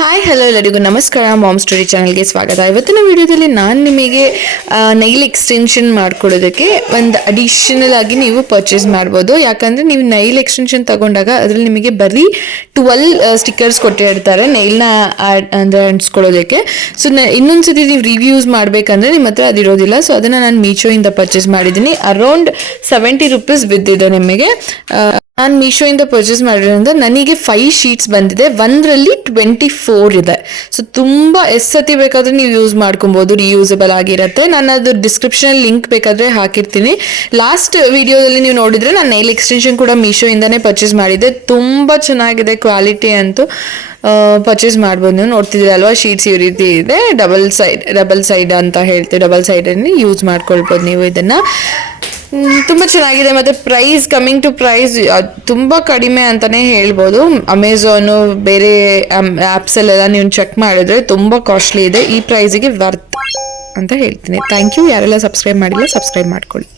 Hi hello ಎಲ್ಲರಿಗೂ ನಮಸ್ಕಾರ. Ma'am story ಚಾನಲ್ಗೆ ಸ್ವಾಗತ. ಇವತ್ತಿನ ವಿಡಿಯೋದಲ್ಲಿ ನಾನು ನಿಮಗೆ ನೈಲ್ ಎಕ್ಸ್ಟೆನ್ಷನ್ ಮಾಡ್ಕೊಳ್ಳೋದಕ್ಕೆ ಒಂದು ಅಡಿಷನಲ್ ಆಗಿ ನೀವು ಪರ್ಚೇಸ್ ಮಾಡ್ಬೋದು. ಯಾಕಂದರೆ ನೀವು ನೈಲ್ ಎಕ್ಸ್ಟೆನ್ಷನ್ ತಗೊಂಡಾಗ ಅದರಲ್ಲಿ ನಿಮಗೆ ಬರೀ 12 ಸ್ಟಿಕ್ಕರ್ಸ್ ಕೊಟ್ಟಿರ್ತಾರೆ ನೈಲ್ನ ಅಂದರೆ ಅಂಟಿಸ್ಕೊಳ್ಳೋದಕ್ಕೆ. ಸೊ ಇನ್ನೊಂದು ಸತಿ ನೀವು ರಿವ್ಯೂಸ್ ಮಾಡಬೇಕಂದ್ರೆ ನಿಮ್ಮ ಹತ್ರ ಅದಿರೋದಿಲ್ಲ. ಸೊ ಅದನ್ನು ನಾನು ಮೀಶೋಯಿಂದ ಪರ್ಚೇಸ್ ಮಾಡಿದ್ದೀನಿ. ಅರೌಂಡ್ 70 ರೂಪೀಸ್ ಬಿದ್ದಿದೆ ನಿಮಗೆ. ನಾನು ಮೀಶೋಯಿಂದ ಪರ್ಚೇಸ್ ಮಾಡಿರೋದ್ರಿಂದ ನನಗೆ 5 ಶೀಟ್ಸ್ ಬಂದಿದೆ, ಒಂದರಲ್ಲಿ 24 ಇದೆ. ಸೊ ತುಂಬ ಸತಿ ಬೇಕಾದರೆ ನೀವು ಯೂಸ್ ಮಾಡ್ಕೊಬೋದು, ರಿಯೂಸಬಲ್ ಆಗಿರುತ್ತೆ. ನಾನು ಅದು ಡಿಸ್ಕ್ರಿಪ್ಷನ್ ಲಿಂಕ್ ಬೇಕಾದರೆ ಹಾಕಿರ್ತೀನಿ. ಲಾಸ್ಟ್ ವಿಡಿಯೋದಲ್ಲಿ ನೀವು ನೋಡಿದರೆ ನಾನು ನೈಲ್ ಎಕ್ಸ್ಟೆನ್ಷನ್ ಕೂಡ ಮೀಶೋಯಿಂದನೇ ಪರ್ಚೇಸ್ ಮಾಡಿದ್ದೆ. ತುಂಬ ಚೆನ್ನಾಗಿದೆ, ಕ್ವಾಲಿಟಿ ಅಂತೂ ಪರ್ಚೇಸ್ ಮಾಡ್ಬೋದು. ನೀವು ನೋಡ್ತಿದ್ದೀರ ಅಲ್ವಾ, ಶೀಟ್ಸ್ ಈ ರೀತಿ ಇದೆ. ಡಬಲ್ ಸೈಡ್ ಅಂತ ಹೇಳ್ತೀವಿ, ಡಬಲ್ ಸೈಡಲ್ಲಿ ಯೂಸ್ ಮಾಡ್ಕೊಳ್ಬೋದು ನೀವು ಇದನ್ನು. ತುಂಬ ಚೆನ್ನಾಗಿದೆ. ಮತ್ತು ಪ್ರೈಸ್, ಕಮ್ಮಿಂಗ್ ಟು ಪ್ರೈಸ್ ತುಂಬ ಕಡಿಮೆ ಅಂತಲೇ ಹೇಳ್ಬೋದು. ಅಮೆಝಾನು ಬೇರೆ ಆ್ಯಪ್ಸಲ್ಲೆಲ್ಲ ನೀವು ಚೆಕ್ ಮಾಡಿದ್ರೆ ತುಂಬ ಕಾಸ್ಟ್ಲಿ ಇದೆ. ಈ ಪ್ರೈಸಿಗೆ ವರ್ತ್ ಅಂತ ಹೇಳ್ತೀನಿ. Thank you. ಯಾರೆಲ್ಲ ಸಬ್ಸ್ಕ್ರೈಬ್ ಮಾಡಿಲ್ಲ ಸಬ್ಸ್ಕ್ರೈಬ್ ಮಾಡ್ಕೊಳ್ಳಿ.